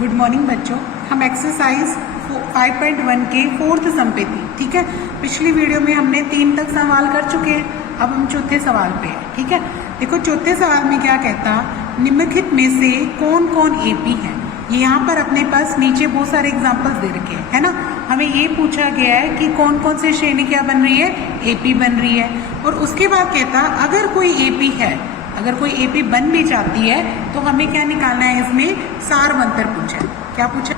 Good morning बच्चों। हम exercise 5.1 के फोर्थ सम पे थी। ठीक है, पिछली वीडियो में हमने 3 तक सवाल कर चुके हैं। अब हम चौथे सवाल पे हैं। ठीक है, देखो चौथे सवाल में क्या कहता, निम्नलिखित में से कौन कौन एपी है। ये यहाँ पर अपने पास नीचे बहुत सारे एग्जाम्पल्स दे रखे हैं, है ना। हमें ये पूछा गया है कि कौन कौन से श्रेणी क्या बन रही है, एपी बन रही है। और उसके बाद कहता अगर कोई एपी है, अगर कोई एपी बन भी जाती है तो हमें क्या निकालना है। इसमें सारवंतर पूछा है। क्या पूछा,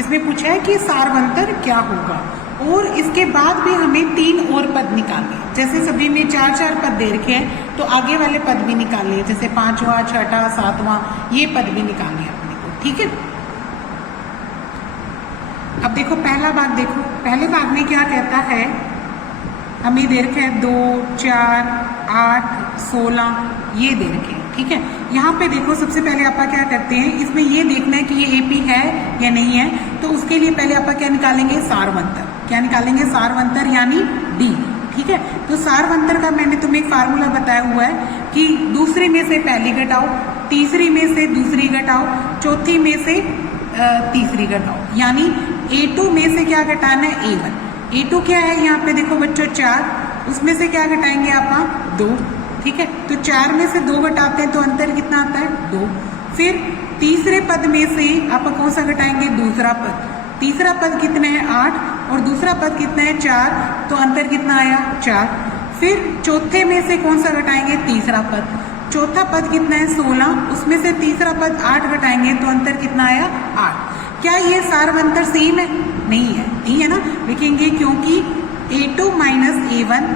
इसमें पूछा है कि सारवंतर क्या होगा। और इसके बाद भी हमें 3 और पद निकालने हैं। जैसे सभी में 4-4 पद दे रखे हैं तो आगे वाले पद भी निकालने हैं, जैसे 5वां, 6वां, 7वां, ये पद भी निकालने हैं अपने को। ठीक है, अब देखो पहला भाग, देखो पहले भाग में क्या कहता है, हमें दे रखे हैं 2, 4, 8, 16 ये दे रखे हैं। ठीक है, यहाँ पे देखो सबसे पहले आप क्या करते हैं, इसमें ये देखना है कि ये एपी है या नहीं है। तो उसके लिए पहले आप क्या निकालेंगे, सारवंतर। क्या निकालेंगे, सारवंतर यानी डी। ठीक है, तो सारवंतर का मैंने तुम्हें एक फार्मूला बताया हुआ है कि दूसरे में से पहली घटाओ, तीसरी में से दूसरी घटाओ, चौथी में से तीसरी घटाओ, यानी A2 में से क्या घटाना है, A1। A2 क्या है यहाँ पे देखो बच्चों 4, उसमें से क्या घटाएंगे आप 2। ठीक है, तो 4 में से 2 घटाते हैं तो अंतर कितना आता है 2। फिर तीसरे पद में से आप कौन सा घटाएंगे, दूसरा पद। तीसरा पद कितना है 8 और दूसरा पद कितना है 4, तो अंतर कितना आया 4। फिर चौथे में से कौन सा घटाएंगे, तीसरा पद। चौथा पद कितना है 16, उसमें से तीसरा पद 8 घटाएंगे तो अंतर कितना आया 8। क्या ये सारवंतर सेम है, नहीं है, नहीं है ना। लिखेंगे क्योंकि A2 minus A1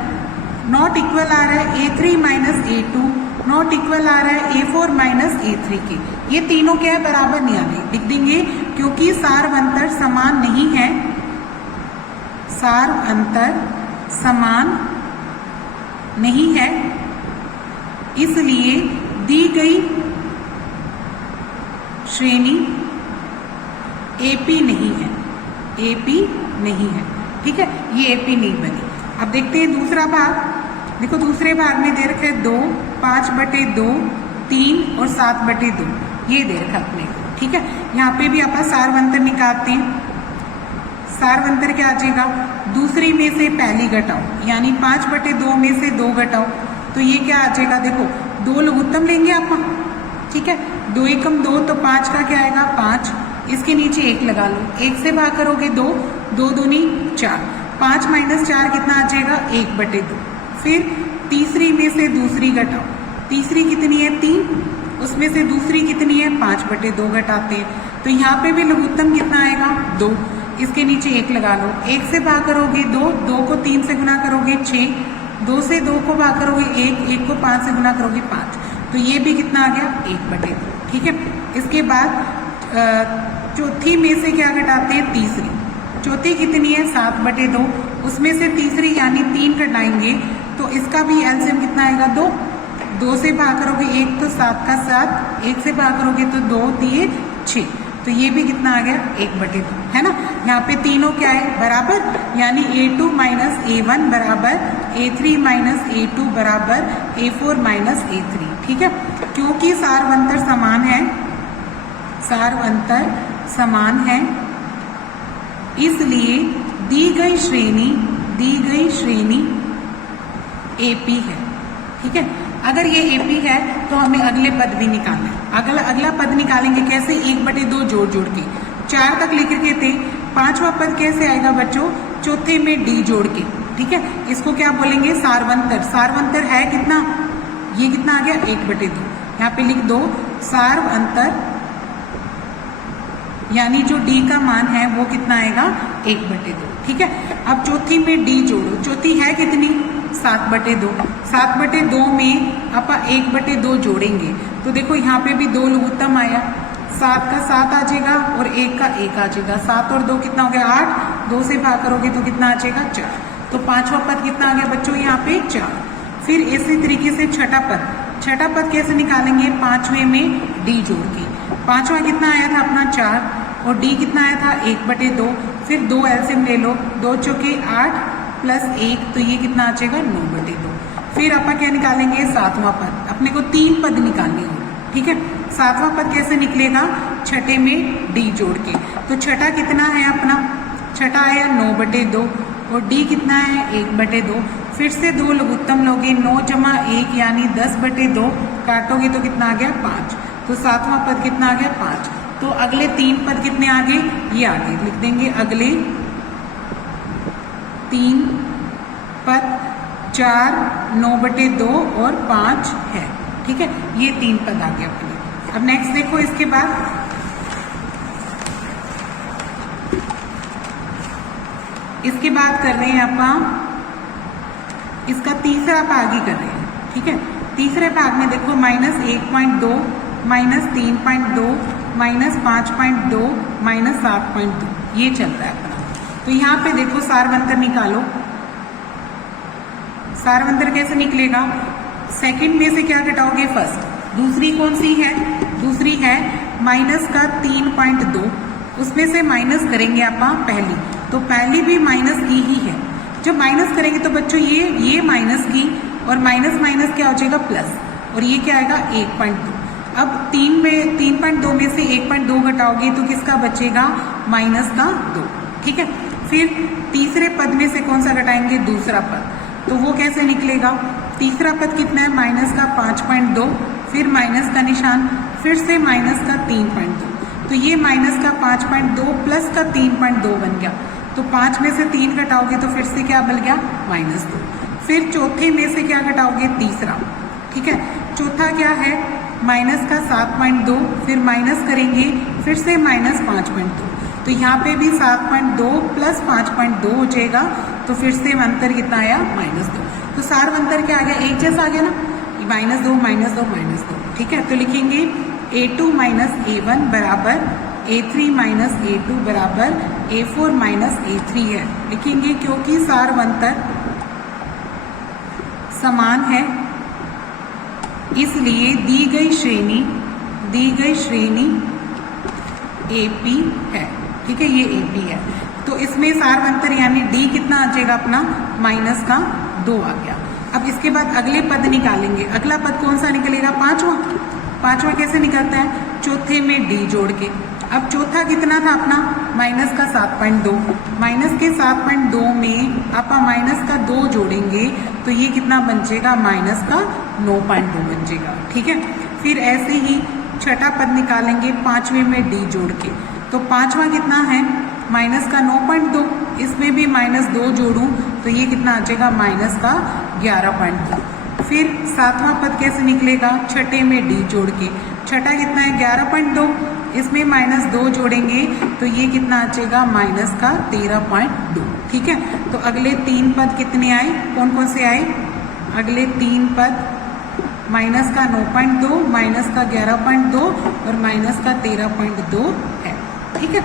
not equal आ रहा है A3 minus A2, not equal आ रहा है A4 माइनस A3 के। ये तीनों क्या है, बराबर नहीं आ रही। लिख देंगे क्योंकि सारवंतर समान नहीं है, सारवंतर समान नहीं है, इसलिए दी गई श्रेणी एपी नहीं है, एपी नहीं है। ठीक है, ये एपी नहीं बनी। अब देखते हैं दूसरा भाग। देखो दूसरे भाग में दे रखा है 2, 5/2, 3 और 7/2 ये दे रखा अपने को। ठीक है, यहाँ पे भी आप सारवंतर निकालते हैं। सारवंतर क्या आ जाएगा, दूसरी में से पहली घटाओ, यानी 5/2 में से 2 घटाओ, तो ये क्या आ जाएगा, देखो 2 लघुत्तम लेंगे आप। ठीक है, 2 एकम 2 तो 5 का क्या आएगा 5, इसके नीचे 1 लगा लो, 1 से भाग करोगे 2, 2 दूनी 4, 5 माइनस 4 कितना आ जाएगा 1/2। फिर तीसरी में से दूसरी घटाओ, तीसरी कितनी है 3, उसमें से दूसरी कितनी है 5/2 घटाते हैं, तो यहाँ पे भी लघुत्तम कितना आएगा 2, इसके नीचे 1 लगा लो, 1 से भाग करोगे 2, 2 को 3 से गुना करोगे 6, 2 से 2 को भाग करोगे 1, 1 को 5 से गुना करोगे 5, तो ये भी कितना आ गया 1/2। ठीक है, इसके बाद चौथी में से क्या घटाते हैं, तीसरी। चौथी कितनी है 7/2, उसमें से तीसरी यानी 3 घटाएंगे तो इसका भी एलसीएम कितना आएगा 2। 2 से भाग करोगे 1 तो 7 का 7, 1 से भाग करोगे तो 2 दिए 6, तो ये भी कितना आ गया 1/2, है ना। यहाँ पे तीनों क्या है, बराबर, यानी A2 माइनस A1 बराबर A3 माइनस A2 बराबर A4 माइनस A3। ठीक है, क्योंकि सारवंतर समान है, सारवंतर समान है, इसलिए दी गई श्रेणी एपी है। ठीक है, अगर ये एपी है तो हमें अगले पद भी निकालना है। अगला पद निकालेंगे कैसे, 1/2 जोड़ जोड़ के। 4 तक लिख के थे, 5वां पद कैसे आएगा बच्चों, चौथे में डी जोड़ के। ठीक है, इसको क्या बोलेंगे, सारवंतर। सारवंतर है कितना, ये कितना आ गया 1/2। यहाँ पे लिख दो सारवंतर, यानी जो डी का मान है वो कितना आएगा 1/2। ठीक है, अब चौथी में डी जोड़ो, चौथी है कितनी 7/2, 7/2 में आप 1/2 जोड़ेंगे तो देखो यहाँ पे भी 2 लघुत्तम आया, 7 का 7 आ जाएगा और 1 का 1 आ जाएगा, 7 और 2 कितना हो गया 8, 2 से भाग करोगे तो कितना आ जाएगा 4, तो 5वां पद कितना आ गया बच्चों यहाँ पे 4। फिर इसी तरीके से छठा पद कैसे निकालेंगे, 5वें में डी जोड़ के। 5वां कितना आया था अपना 4 और डी कितना आया था 1/2, फिर 2 एलसीएम ले लो, 2 चौके 8 प्लस 1, तो ये कितना आ जाएगा 9/2। फिर आप क्या निकालेंगे, 7वां पद। अपने को 3 पद निकालने हो। ठीक है, सातवां पद कैसे निकलेगा, छठे में डी जोड़ के। तो छठा कितना है अपना, छठा आया 9/2 और डी कितना है 1/2। फिर से दो लघुत्तम लोगे, 9 जमा 1 यानी 10/2, काटोगे तो कितना आ गया 5। तो सातवां पद कितना आ गया 5। तो अगले 3 पद कितने आगे, ये आगे लिख देंगे। अगले 3 पद 4, 9/2 और 5 है, ठीक है। ये 3 पद आगे अपने। अब नेक्स्ट देखो, इसके बाद कर रहे हैं अपन इसका तीसरा भाग ही कर रहे हैं, ठीक है। तीसरे भाग में देखो -1.2, -3.2, -5.2, -7.2 ये चल रहा है अपना। तो यहाँ पे देखो सारवंतर निकालो। सारवंतर कैसे निकलेगा, सेकंड में से क्या घटाओगे, फर्स्ट। दूसरी कौन सी है, दूसरी है -3.2, उसमें से माइनस करेंगे अपन पहली। तो पहली भी माइनस की ही है। जब माइनस करेंगे तो बच्चों ये माइनस की और माइनस माइनस क्या हो जाएगा प्लस, और ये क्या आएगा 1.2। अब 3.2 में से 1.2 घटाओगे तो किसका बचेगा, -2, ठीक है। फिर तीसरे पद में से कौन सा घटाएंगे, दूसरा पद। तो वो कैसे निकलेगा, तीसरा पद कितना है -5.2, फिर माइनस का निशान, फिर से -3.2। तो ये -5.2 प्लस का 3.2 बन गया। तो 5 में से 3 घटाओगे तो फिर से क्या बन गया -2। फिर चौथे में से क्या घटाओगे, तीसरा, ठीक है। चौथा क्या है -7.2, फिर माइनस करेंगे, फिर से -5.2। तो यहाँ पे भी 7.2 प्लस 5.2 हो जाएगा। तो फिर से अंतर कितना आया, -2। तो सार अंतर क्या आ गया, एक जैसा आ गया ना, -2, -2, -2, ठीक है। तो लिखेंगे A2 - A1 बराबर A3 - A2 बराबर A4 - A3 है, लिखेंगे क्योंकि सारवंतर समान है, इसलिए दी गई श्रेणी AP है, ठीक है। ये AP है। तो इसमें सारवंतर यानी D कितना आ जाएगा अपना, -2 आ गया। अब इसके बाद अगले पद निकालेंगे। अगला पद कौन सा निकलेगा, पांचवा कैसे निकलता है, चौथे में D जोड़ के। अब चौथा कितना था अपना, -7.2, -7.2 में आप -2 जोड़ेंगे तो ये कितना बन जाएगा, -9.2 बन जाएगा, ठीक है। फिर ऐसे ही छठा पद निकालेंगे, पांचवे में D जोड़ के। तो पांचवा कितना है, -9.2, इसमें भी -2 जोड़ूं तो ये कितना आ जाएगा, -11.2। फिर सातवां पद कैसे निकलेगा, छठे में D जोड़ के। छठा कितना है 11.2, इसमें -2 जोड़ेंगे तो ये कितना आ जाएगा, -13.2, ठीक है। तो अगले 3 पद कितने आए, कौन कौन से आए, अगले 3 पद -9.2, -11.2 और -13.2 है, ठीक है।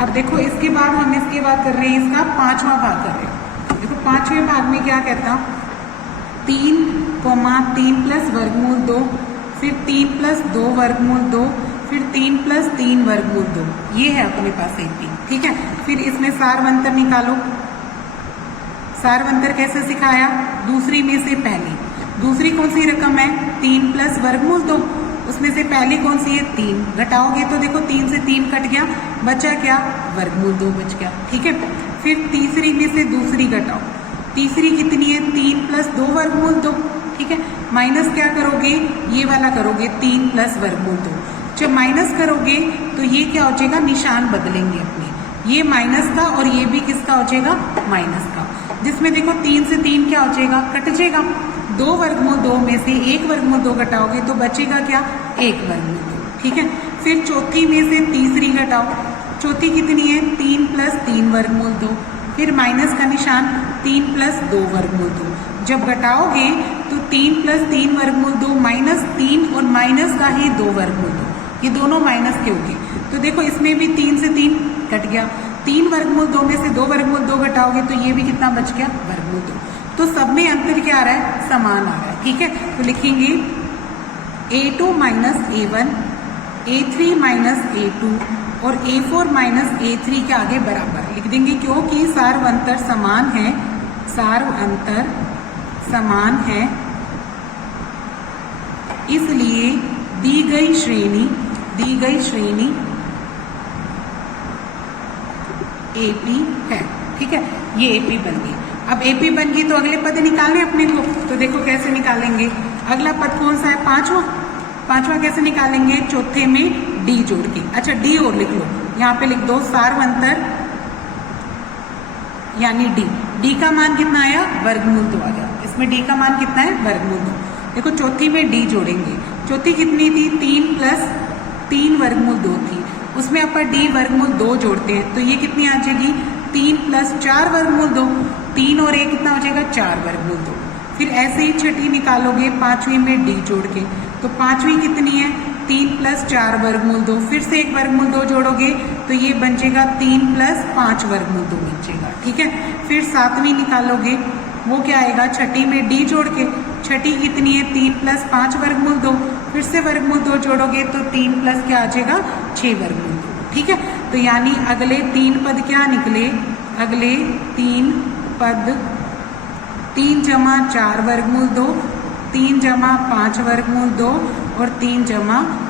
अब देखो इसके बाद हम इसके बाद कर रहे हैं, इसका पांचवा भाग कर रहे हैं। देखो पांचवें भाग में क्या कहता, 3, 3 प्लस वर्गमूल 2, फिर 3 प्लस 2 वर्गमूल 2, फिर 3 प्लस 3 वर्गमूल 2, ये है अपने पास AP, ठीक है। फिर इसमें सारवंतर निकालो। सारवंतर कैसे सिखाया, दूसरी में से पहली, दूसरी कौन सी रकम है, 3 प्लस वर्गमूल 2, उसमें से पहली कौन सी है, 3। घटाओगे तो देखो 3 से 3 कट गया, बचा क्या, वर्गमूल 2 बच गया, ठीक है। फिर तीसरी में से दूसरी घटाओ, तीसरी कितनी है, 3 प्लस 2 वर्गमूल 2, ठीक है। माइनस क्या करोगे, ये वाला करोगे 3 प्लस वर्गमूल 2। जब माइनस करोगे तो ये क्या हो जाएगा, निशान बदलेंगे अपने, ये माइनस का और ये भी किसका हो जाएगा, माइनस का। जिसमें देखो 3 से 3 क्या हो जाएगा, कट जाएगा। 2 वर्गमूल 2 में से 1 वर्गमूल 2 घटाओगे तो बचेगा क्या, 1 वर्गमूल 2, ठीक है। फिर चौथी में से तीसरी घटाओ, चौथी कितनी है, 3 प्लस 3 वर्गमूल 2, फिर माइनस का निशान, 3 प्लस 2 वर्गमूल 2। जब घटाओगे तो 3 प्लस 3 वर्गमूल 2 -3 और माइनस का ही 2 वर्गमूल 2, ये दोनों माइनस के होंगे। तो देखो इसमें भी 3 से 3 कट गया, 3 वर्गमूल 2 में से 2 वर्गमूल 2 घटाओगे तो ये भी कितना बच गया, वर्गमूल 2। तो सब में अंतर क्या आ रहा है, समान आ रहा है, ठीक है। तो लिखेंगे A2 - A1, A3 - A2 और A4 - A3 के आगे बराबर लिख देंगे, क्योंकि सारवंतर समान है, सारवंतर समान है, इसलिए दी गई श्रेणी एपी है। ठीक है, ये एपी बन गई। अब एपी बन गई तो अगले पद निकालने अपने को, तो देखो कैसे निकालेंगे। अगला पद कौन सा है? पांचवा कैसे निकालेंगे? चौथे में डी जोड़ के। अच्छा, डी और लिख लो, यहाँ पे लिख दो सार्वंतर यानी डी का मान कितना आया? वर्गमूल 2 आ गया। इसमें डी का मान कितना है? वर्गमूल 2। देखो चौथी में डी जोड़ेंगे, चौथी कितनी थी? 3 + 3 वर्गमूल 2 थी, उसमें अपन डी वर्गमूल 2 जोड़ते हैं तो ये कितनी आ जाएगी? 3 + 4 वर्गमूल 2, 3 और 1 कितना हो जाएगा? 4 वर्गमूल 2। फिर ऐसे ही छठी निकालोगे पांचवी में डी जोड़ के, तो पांचवी कितनी है? 3 + 4 वर्गमूल 2, फिर से 1 वर्गमूल 2 जोड़ोगे तो ये बन जाएगा 3 + 5 वर्गमूल 2 बन जाएगा। ठीक है, फिर सातवीं निकालोगे, वो क्या आएगा? छठी में डी जोड़ के, छठी कितनी है? 3 + 5 वर्गमूल 2, फिर से वर्गमूल 2 जोड़ोगे तो 3 + क्या आ जाएगा? 6 वर्गमूल 2। ठीक है, तो यानी अगले 3 पद क्या निकले? अगले 3 पद 3 + 4 वर्गमूल 2, 3 + 5 वर्गमूल 2 और 3 +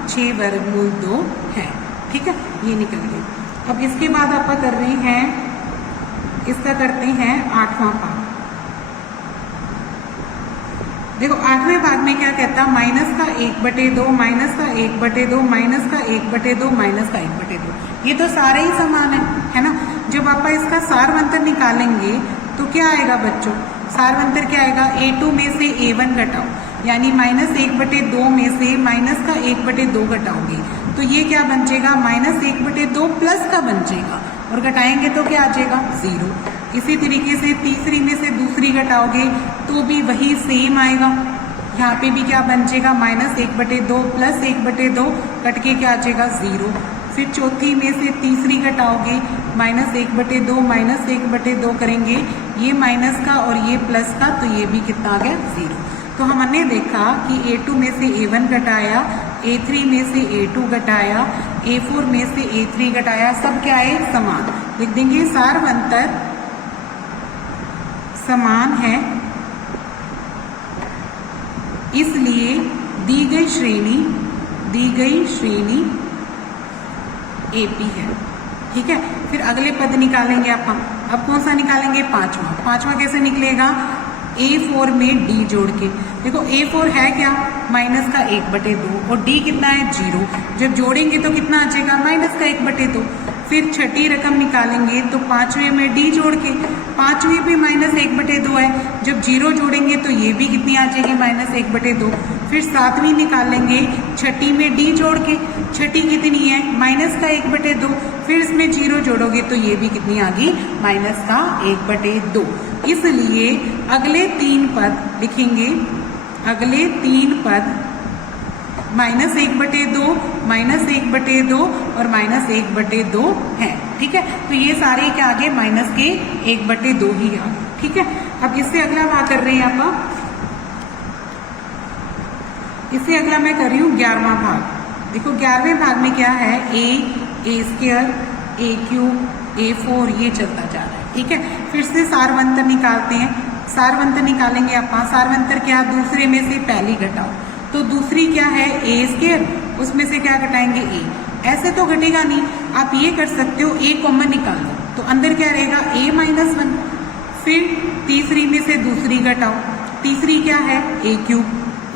6 वर्गमूल 2 है। ठीक है, ये निकल गए। अब इसके बाद आप कर रहे हैं, इसका करते हैं 8वां भाग। देखो 8वें भाग में क्या कहता है? माइनस का 1/2, माइनस का 1/2, माइनस का 1/2, माइनस का 1/2। ये तो सारे ही समान है ना। जब आप इसका सारवंतर निकालेंगे तो क्या आएगा बच्चों? सारवंतर क्या आएगा? A2 में से A1 घटाओ, यानी -1/2 में से माइनस का 1/2 घटाओगे तो ये क्या बन जाएगा? -1/2 प्लस का बन जाएगा, और घटाएंगे तो क्या आ जाएगा? 0। इसी तरीके से तीसरी में से दूसरी घटाओगे तो भी वही सेम आएगा। यहाँ पे भी क्या बन जाएगा? -1/2 प्लस 1/2 कट के क्या आ जाएगा? 0। फिर चौथी में से तीसरी घटाओगे, -1/2 -1/2 करेंगे, ये माइनस का और ये प्लस का, तो ये भी कितना आ गया? 0। तो हमने देखा कि A2 में से A1 घटाया, A3 में से A2 घटाया, A4 में से A3 घटाया, सब क्या है? समान। लिख देंगे सारवंतर समान है, इसलिए दी गई श्रेणी एपी है। ठीक है, फिर अगले पद निकालेंगे आप। अब कौन सा निकालेंगे? पांचवा कैसे निकलेगा? A4 में डी जोड़ के। देखो A4 है क्या? माइनस का 1/2 और डी कितना है? 0। जब जोड़ेंगे तो कितना आ जाएगा? माइनस का 1/2। फिर छठी रकम निकालेंगे तो पांचवें में डी जोड़ के, पांचवी भी -1/2 है, जब 0 जोड़ेंगे तो ये भी कितनी आ जाएगी? -1/2। फिर सातवीं निकालेंगे छठी में डी जोड़ के, छठी कितनी है? माइनस का 1/2, फिर इसमें 0 जोड़ोगे तो ये भी कितनी आ गई? माइनस का 1/2। इसलिए अगले 3 पद लिखेंगे, अगले 3 पद -1/2, -1/2 और -1/2 है। ठीक है, तो ये सारे क्या आ गए? माइनस के 1/2 ही आ गए। ठीक है, अब इससे अगला भाग कर रहे हैं आप। इससे अगला मैं कर रही हूँ 11वां भाग। देखो 11वें भाग में क्या है? A², A³, A4 ये चलता जा रहा है। ठीक है, फिर से सारवंतर निकालते हैं। सारवंतर निकालेंगे आप। सारवंतर क्या? दूसरे में से पहली घटाओ, तो दूसरी क्या है? A², उसमें से क्या घटाएंगे? A। ऐसे तो घटेगा नहीं, आप ये कर सकते हो A कॉमन निकाल लो, तो अंदर क्या रहेगा? A-1। फिर तीसरी में से दूसरी घटाओ, तीसरी क्या है? A³,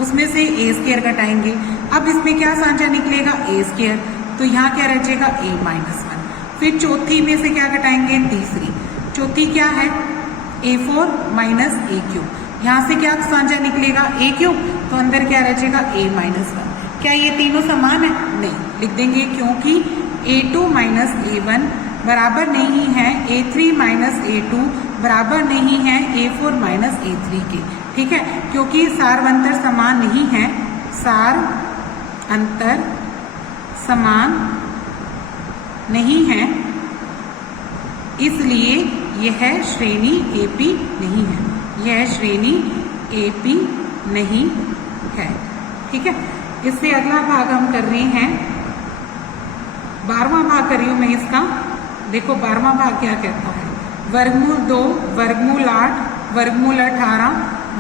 उसमें से A² घटाएंगे। अब इसमें क्या साझा निकलेगा? A², तो यहाँ क्या रह जाएगा? A-1। फिर चौथी में से क्या घटाएंगे? तीसरी, चौथी क्या है? A4 माइनस A³, यहाँ से क्या साझा निकलेगा? A³, तो अंदर क्या रह जाएगा? A-1। क्या ये तीनों समान है? नहीं, लिख देंगे क्योंकि A2 माइनस A1 बराबर नहीं है A3 माइनस A2 बराबर नहीं है A4 माइनस A3 के। ठीक है, क्योंकि सारवंतर समान नहीं है, सार अंतर समान नहीं है, इसलिए यह श्रेणी एपी नहीं है, यह श्रेणी एपी नहीं है। ठीक है, इससे अगला भाग हम कर रहे हैं 12वां भाग कर रही हूं मैं इसका। देखो 12वां भाग क्या कहता है? वर्गमूल 2, वर्गमूल 8, वर्गमूल 18,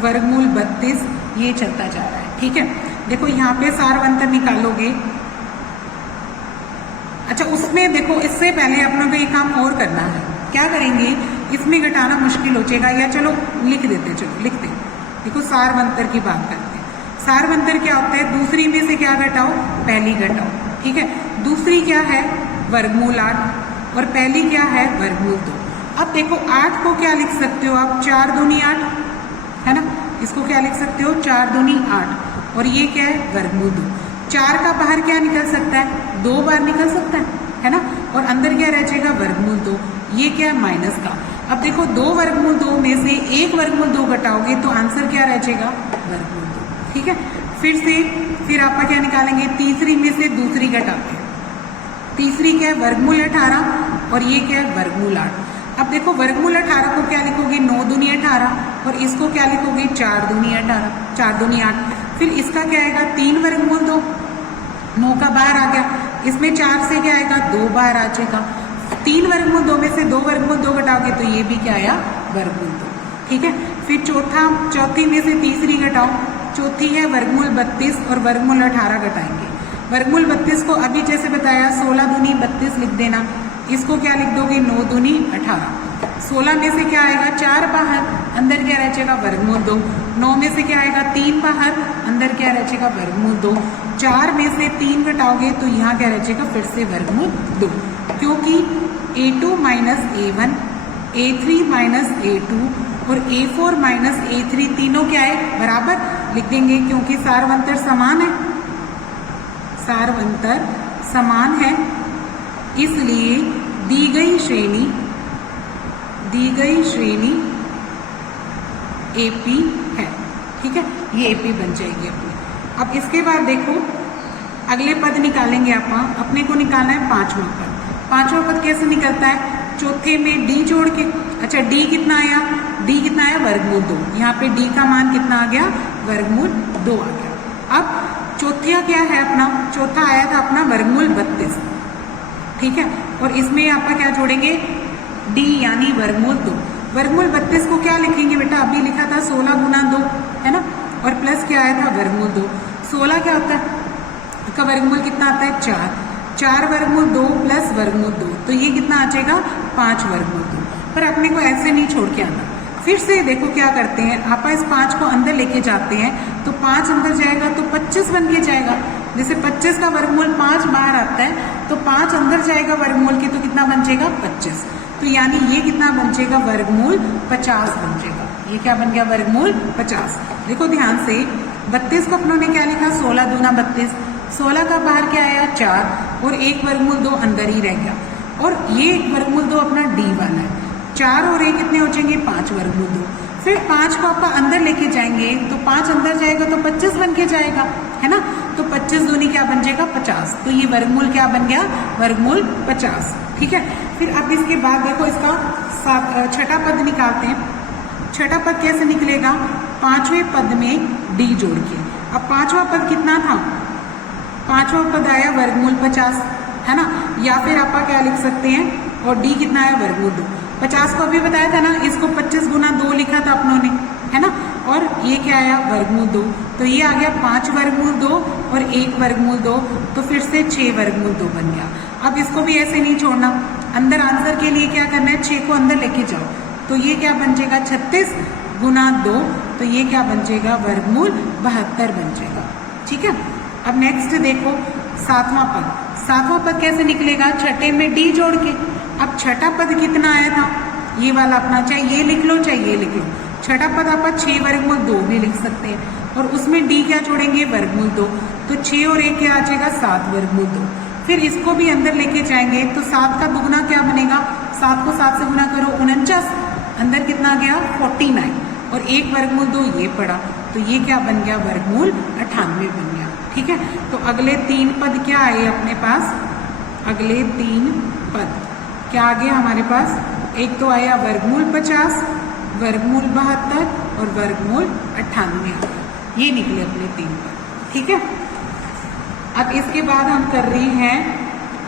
वर्गमूल 32 ये चलता जा रहा है। ठीक है, देखो यहाँ पे सारवंतर निकालोगे। अच्छा उसमें देखो इससे पहले अपनों को एक काम और करना है, क्या करेंगे, इसमें घटाना मुश्किल हो जाएगा, या चलो लिख देते, चलो लिखते। देखो सारवंतर की बात करते हैं। सारवंतर क्या होता है, दूसरी में से क्या घटाओ, पहली घटाओ, ठीक है। दूसरी क्या है, वर्गमूल 8, और पहली क्या है, वर्गमूल 2। अब देखो 8 को क्या लिख सकते हो आप, 4 दूनी 8, है ना। इसको क्या लिख सकते हो, 4 दूनी 8, और ये क्या है, वर्गमूल 2। 4 का बाहर क्या निकल सकता है, 2 बार निकल सकता है ना, और अंदर क्या रह जाएगा, वर्गमूल 2। ये क्या है, माइनस का। अब देखो 2 वर्गमूल 2 में से 1 वर्गमूल 2 घटाओगे तो आंसर क्या रह जाएगा, वर्गमूल 2, ठीक है। फिर आप क्या निकालेंगे, तीसरी में से दूसरी घटाते हैं। तीसरी क्या है, वर्गमूल 18, और ये क्या है, वर्गमूल 8। अब देखो वर्गमूल 18 को क्या लिखोगे, 9 दूनी 18, और इसको क्या लिखोगे, 4 दूनी 18, 4 दूनी 8। फिर इसका क्या आएगा, 3 वर्गमूल 2, 9 का बाहर आ गया, इसमें 4 से क्या आएगा, 2 बाहर आ जाएगा। 3 वर्गमूल 2 में से 2 वर्गमूल 2 घटाओगे तो ये भी क्या आया, वर्गमूल 2, ठीक है। फिर चौथी में से तीसरी घटाओ, चौथी है वर्गमूल 32, और वर्गमूल 18 घटाएंगे। वर्गमूल 32 को अभी जैसे बताया 16 दूनी 32 लिख देना, इसको क्या लिख दोगे, 9 दूनी 18। 16 में से क्या आएगा, 4 बाहर, अंदर क्या रह जाएगा, वर्गमूल 2। 9 में से क्या आएगा, 3 बाहर, अंदर क्या रह जाएगा, वर्गमूल 2। 4 में से 3 घटाओगे तो यहाँ क्या रह जाएगा, फिर से वर्गमूल 2, क्योंकि A2 minus A1, A3 minus A2 और A4 माइनस A3 तीनों क्या है, बराबर लिख देंगे, क्योंकि सारवंतर समान है, सारवंतर समान है, इसलिए दी गई श्रेणी AP है, ठीक है। ये AP बन जाएगी अपनी। अब इसके बाद देखो अगले पद निकालेंगे अपने को निकालना है 5वां पद। 5वां पद कैसे निकलता है, चौथे में D जोड़ के। अच्छा D कितना आया, D कितना आया, वर्गमूल 2। यहाँ पे D का मान कितना आ गया, वर्गमूल 2 आ गया। अब चौथा क्या है अपना, चौथा आया था अपना वर्गमूल 32, ठीक है। और इसमें आपका क्या जोड़ेंगे, D यानी वर्गमूल 2। वर्गमूल 32 को क्या लिखेंगे बेटा, अभी लिखा था 16 गुना 2, है ना, और प्लस क्या आया था, वर्गमूल 2। 16 क्या होता है का वर्गमूल कितना आता है, 4। 4 वर्गमूल 2 प्लस वर्गमूल 2, तो ये कितना आ जाएगा, 5 वर्गमूल 2। पर अपने को ऐसे नहीं छोड़ के आना, फिर से देखो क्या करते हैं, आप इस 5 को अंदर लेके जाते हैं तो 5 अंदर जाएगा तो 25 बन के जाएगा। जैसे 25 का वर्गमूल 5 बाहर आता है तो 5 अंदर जाएगा वर्गमूल के, तो कितना बन जाएगा, 25। तो यानी ये कितना बन जाएगा, वर्गमूल 50 बन जाएगा। ये क्या बन गया, वर्गमूल 50। देखो ध्यान से 32 को अपनों ने क्या लिखा, 16 दूना 32। 16 का बाहर क्या आया, 4, और 1 वर्गमूल 2 अंदर ही रह गया, और ये वर्गमूल 2 अपना D वाला है। 4 और 1 कितने हो जाएंगे, 5 वर्गमूल 2। फिर 5 को आप अंदर लेके जाएंगे तो 5 अंदर जाएगा तो 25 बन के जाएगा, है ना। तो 25 दूनी क्या बन जाएगा, 50। तो ये वर्गमूल क्या बन गया, वर्गमूल 50, ठीक है। फिर अब इसके बाद देखो इसका छठा पद निकालते हैं। छठा पद कैसे निकलेगा, 5वें पद में D जोड़ के। अब 5वां पद कितना था, 5वां पद आया वर्गमूल 50, है ना। या फिर आप क्या लिख सकते हैं, और D कितना आया, वर्गमूल 2। 50 को अभी बताया था ना, इसको 25 गुना 2 लिखा था अपनों ने, है ना, और ये क्या आया, वर्गमूल 2। तो ये आ गया 5 वर्गमूल 2 और 1 वर्गमूल 2, तो फिर से 6 वर्गमूल 2 बन गया। अब इसको भी ऐसे नहीं छोड़ना, अंदर आंसर के लिए क्या करना है, 6 को अंदर लेके जाओ, तो ये क्या बन जाएगा, 36 गुना 2, तो ये क्या बन जाएगा, वर्गमूल 72 बन जाएगा, ठीक है। अब नेक्स्ट देखो 7वां पद। 7वां पद कैसे निकलेगा, छठे में D जोड़ के। अब छठा पद कितना आया था, ये वाला अपना, चाहे ये लिख लो चाहे ये लिख लो। छठा पद आप 6 वर्गमूल 2 भी लिख सकते हैं, और उसमें D क्या जोड़ेंगे, वर्गमूल 2। तो 6 और 1 क्या आ जाएगा, 7 वर्गमूल 2। फिर इसको भी अंदर लेके जाएंगे तो 7 का दुगुना क्या बनेगा, 7 को 7 से गुना करो, 49, अंदर कितना गया, 49, और 1 वर्गमूल 2 ये पड़ा, तो ये क्या बन गया, वर्गमूल 98 बन गया, ठीक है। तो अगले 3 पद क्या आए अपने पास, अगले 3 पद क्या आ गया हमारे पास, एक तो आया वर्गमूल 50, वर्गमूल 72 और वर्गमूल 98 आ गया। ये निकले अपने 3 पद, ठीक है। अब इसके बाद हम कर रहे हैं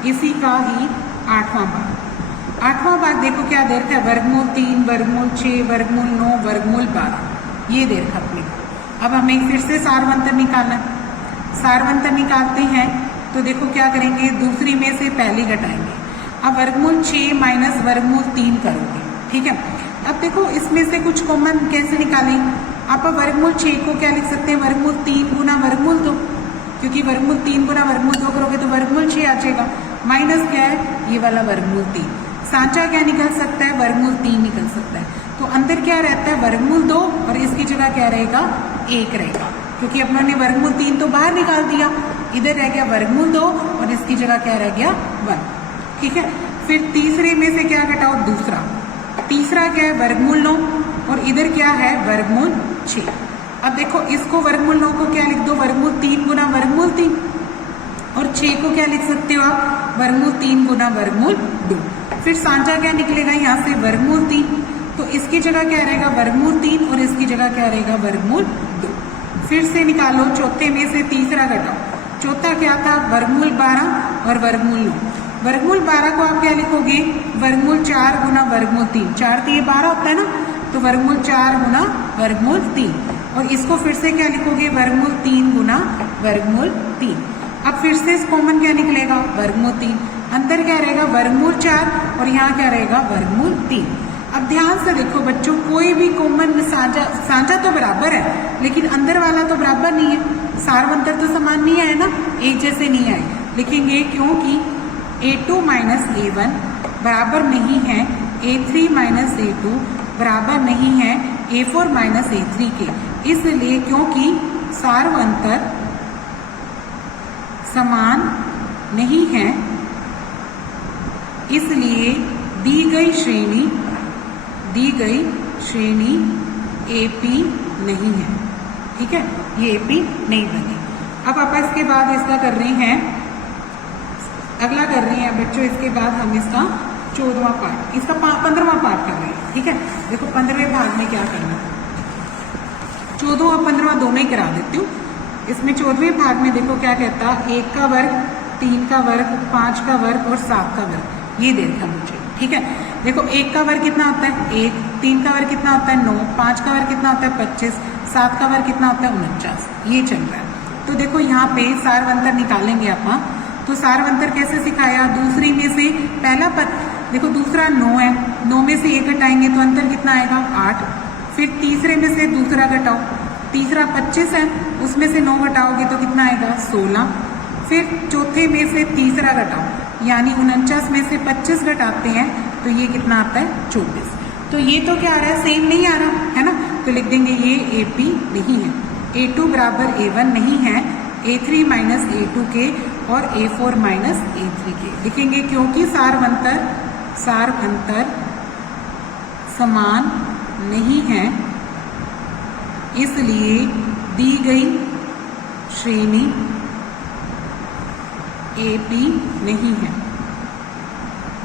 इसी का ही 8वां भाग। 8वां भाग देखो क्या दे रखा है, वर्गमूल 3, वर्गमूल 6, वर्गमूल 9, वर्गमूल 12, ये दे रखा अपने को। अब हमें फिर से सारवंतर निकालना है। सारवंतर निकालते हैं तो देखो क्या करेंगे, दूसरी में से पहली घटाएंगे। अब वर्गमूल 6 माइनस वर्गमूल 3 करोगे, ठीक है। अब देखो इसमें से कुछ कॉमन कैसे निकालें, आप वर्गमूल 6 को क्या लिख सकते हैं, वर्गमूल 3 गुना वर्गमूल 2, क्योंकि वर्गमूल 3 गुना वर्गमूल 2 करोगे तो वर्गमूल 6 आ जाएगा। माइनस क्या है, ये वाला वर्गमूल 3। सांचा क्या निकल सकता है, वर्गमूल 3 निकल सकता है। तो अंदर क्या रहता है, वर्गमूल 2 और इसकी जगह क्या रहेगा, 1 रहेगा, क्योंकि अपनों ने वर्गमूल 3 तो बाहर निकाल दिया। इधर रह गया वर्गमूल 2 और इसकी जगह क्या रह गया, 1, ठीक है। फिर तीसरे में से क्या घटाओ, दूसरा। तीसरा क्या है, वर्गमूल 9 और इधर क्या है, वर्गमूल 6। अब देखो इसको वर्गमूल 9 को क्या लिख दो, वर्गमूल 3 गुना वर्गमूल 3, और 6 को क्या लिख सकते हो आप, वर्गमूल 3 गुना वर्गमूल 2। फिर सांचा क्या निकलेगा यहाँ से, वर्गमूल 3, तो इसकी जगह क्या रहेगा, वर्गमूल 3 और इसकी जगह क्या रहेगा, वर्गमूल 2। फिर से निकालो, चौथे में से तीसरा घटाओ। चौथा क्या था, वर्गमूल 12 और वर्गमूल 9। वर्गमूल 12 को आप क्या लिखोगे, वर्गमूल 4 गुना वर्गमूल 3। 4 तो ये 12 होता है ना, तो वर्गमूल 4 गुना वर्गमूल 3। और इसको फिर से क्या लिखोगे, वर्गमूल 3 गुना वर्गमूल 3। अब फिर से कॉमन क्या निकलेगा, वर्गमूल 3। अंदर क्या रहेगा, वर्गमूल 4 और यहाँ क्या रहेगा, वर्गमूल 3। अब ध्यान से देखो बच्चों, कोई भी कॉमन सांचा तो बराबर है, लेकिन अंदर वाला तो बराबर नहीं है। सारवंतर तो समान नहीं आए ना, एक जैसे नहीं आए। लिखेंगे क्योंकि A2 माइनस A1 बराबर नहीं है A3 माइनस A2 बराबर नहीं है A4 माइनस A3 के, इसलिए क्योंकि सारवंतर समान नहीं है, इसलिए दी गई श्रेणी AP नहीं है, ठीक है, ये AP नहीं बनी। अब आप इसके बाद इसका कर रहे हैं, अगला कर रहे हैं बच्चों, इसके बाद हम इसका 14वां पार्ट, इसका 15वां पार्ट कर रहे हैं, ठीक है। देखो 15वें भाग में क्या करना, 14 और 15वां दोनों ही करा देती हूँ। इसमें 14वें भाग में देखो क्या कहता, 1 का वर्ग, 3 का वर्ग, 5 का वर्ग और 7 का वर्ग, ये देखा मुझे, ठीक है। देखो 1 का वर्ग कितना होता है 1, 3 का वर्ग कितना होता है 9, 5 का वर्ग कितना होता है 25, 7 का वर्ग कितना होता है 49, ये चल रहा है। तो देखो यहाँ पे सारवंतर निकालेंगे अपन, तो सारवंतर कैसे सिखाया, दूसरी में से पहला पद, देखो दूसरा 9 है, 9 में से 1 घटाएंगे तो अंतर कितना आएगा 8। फिर तीसरे में से दूसरा घटाओ, तीसरा 25 है, उसमें से 9 घटाओगे तो कितना आएगा 16। फिर चौथे में से तीसरा घटाओ, यानी 49 में से 25 घटाते हैं तो ये कितना आता है 24। तो ये तो क्या आ रहा है, सेम नहीं आ रहा है ना, तो लिख देंगे ये AP नहीं है, A2 बराबर A1 नहीं है A3 माइनस A2 के और A4 माइनस A3 के। लिखेंगे क्योंकि सारवंतर समान नहीं है, इसलिए दी गई श्रेणी AP नहीं है,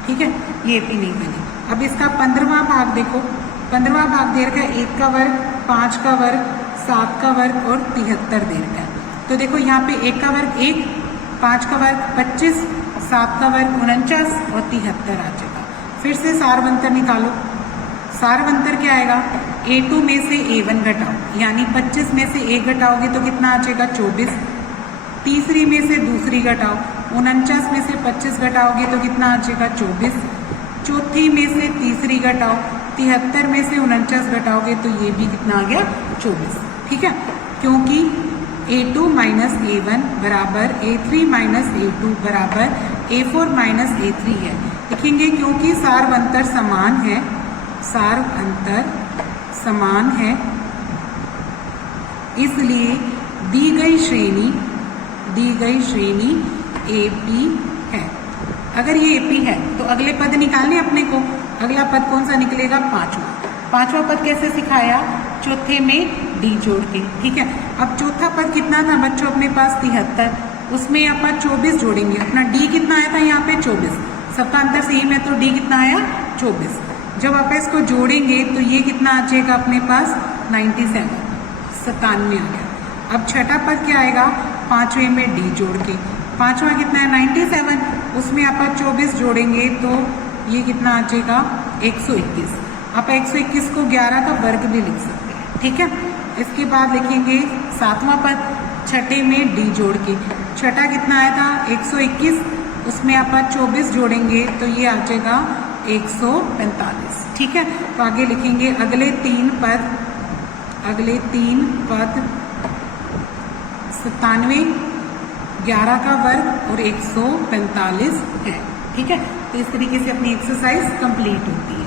ठीक है, ये AP नहीं बनी। अब इसका 15वां भाग देखो, 15वां भाग दे रखा है 1 का वर्ग, 5 का वर्ग, 7 का वर्ग और 73 दे रखा है। तो देखो यहाँ पे 1 का वर्ग 1, 5 का वर्ग 25, 7 का वर्ग 49 और 73 आ जाएगा। फिर से सारवंतर निकालो, सारवंतर क्या आएगा, A2 में से A1 घटाओ, यानी 25 में से 1 घटाओगे तो कितना आ जाएगा 24। तीसरी में से दूसरी घटाओ, 49 में से 25 घटाओगे तो कितना आ जाएगा 24। चौथी में से तीसरी घटाओ, 73 में से 49 घटाओगे तो ये भी कितना आ गया 24, ठीक है। क्योंकि A2 माइनस A1 बराबर A3 माइनस A2 बराबर A4 माइनस A3 है। लिखेंगे क्योंकि सारवंतर समान है, सारवंतर समान है, इसलिए दी गई श्रेणी AP है। अगर ये AP है तो अगले पद निकालने अपने को, अगला पद कौन सा निकलेगा 5वां पद कैसे सिखाया, चौथे में D जोड़ के, ठीक है। अब चौथा पद कितना था बच्चों अपने पास 73, उसमें अपन 24 जोड़ेंगे, अपना D कितना आया था यहाँ पे 24, सबका अंतर सेम है तो D कितना आया 24। जब आप इसको जोड़ेंगे तो ये कितना आ जाएगा अपने पास 97 आ गया। अब छठा पद क्या आएगा, 5वें में D जोड़ के, 5वां कितना है 97, उसमें आप 24 जोड़ेंगे तो ये कितना आ जाएगा 121। आप 121 को 11 का वर्ग भी लिख सकते हैं, ठीक है। इसके बाद लिखेंगे 7वां पद, छठे में डी जोड़ के। छठा कितना आया था 121, उसमें आप 24 जोड़ेंगे तो ये आ जाएगा 145। ठीक है, तो आगे लिखेंगे अगले तीन पद 97, 11 का वर्ग और 145 है। ठीक है, तो इस तरीके से अपनी एक्सरसाइज कंप्लीट होती है।